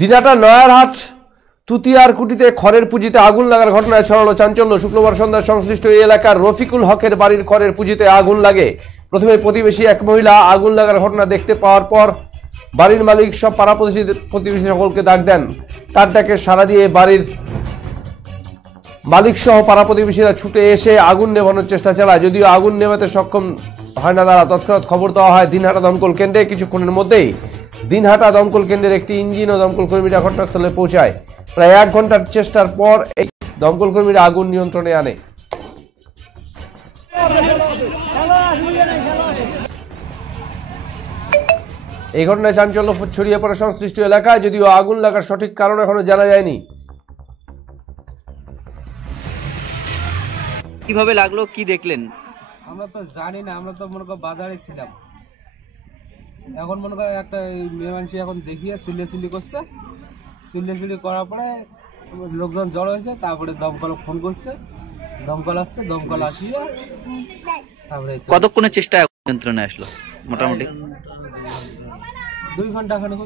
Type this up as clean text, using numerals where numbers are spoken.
দিনাটা নয়ারহাট তুতিয়ারকুটিতে খড়ের পুঁজিতে আগুন লাগার ঘটনায় ছড়ালো চাঞ্চল্য। শুক্রবার সন্ধ্যায় সংশ্লিষ্ট এই এলাকার রফিকুল হকের বাড়ির খড়ের পুঁজিতে আগুন লাগে। প্রথমে প্রতিবেশী এক মহিলা আগুন লাগার ঘটনা দেখতে পাওয়ার পর বাড়ির মালিক সব পাড়া প্রতিবেশী সকলকে ডাক দেন। তার ডাকে সাড়া দিয়ে বাড়ির মালিক সহ পাড়া প্রতিবেশীরা ছুটে এসে আগুন নেভানোর চেষ্টা চালায়। যদিও আগুন নেভাতে সক্ষম হয় না তারা, তৎক্ষণাৎ খবর দেওয়া হয় দিনহাটা দমকল কেন্দ্রে। কিছুক্ষণের মধ্যেই দিনহাটা দমকল কেন্দ্রের একটি ইঞ্জিন ও দমকল কর্মীরা ঘটনাস্থলে পৌঁছায়। প্রায় 1 ঘন্টার চেষ্টার পর এই দমকল কর্মীরা আগুন নিয়ন্ত্রণে আনে। এই ঘটনায় চাঞ্চল্য ছড়িয়ে পড়ে সংশ্লিষ্ট এলাকায়। যদিও আগুন লাগার সঠিক কারণ এখনো জানা যায়নি। কিভাবে লাগলো, কি দেখলেন? আমরা তো জানি না, আমরা তো মনে করো বাজারে ছিলাম। এখন মনে করো একটা মেয়ে মানুষ এখন দেখিয়ে চিল্লি করছে, চিল্লি করার পরে লোকজন জড়ো হয়েছে। তারপরে দমকল ফোন করছে, দমকল আসছে, দমকল আসিয়ে তারপরে কতক্ষণের চেষ্টা নিয়ন্ত্রণে আসলো? মোটামুটি 2 ঘন্টা খানে